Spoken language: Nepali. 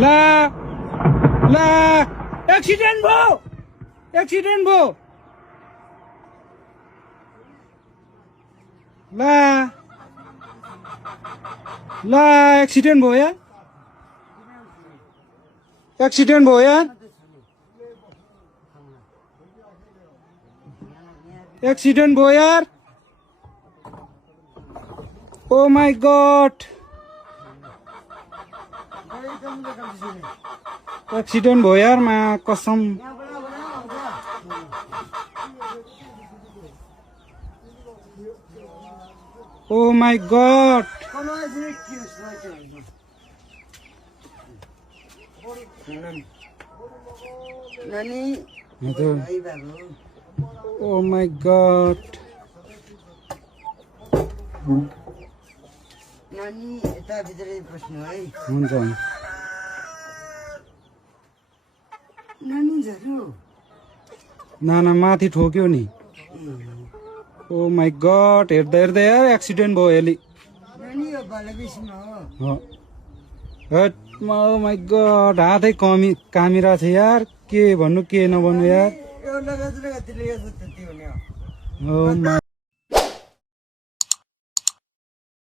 ला ला एक्सिडेन्ट भयो ला ला एक्सिडेन्ट भयो यार एक्सिडेन्ट भयो यार ओ माय गॉड एक्सिडेन्ट भयो यार मा कसम oh my god oh my god नानी यता भित्रै प्रश्न है हुन्छ नानी झर्यो नाना माथि ठोक्यो नि ओ माय गॉड हेर्दा हेर्दा यार एक्सिडेन्ट भयो यसले नानी यो बालकृष्ण हो हट ओ माय गॉड हातै कामिरा छ यार के भन्नु के नभन्नु यार यो लगाएर कतिले यो त्यति हुने हो ओ माय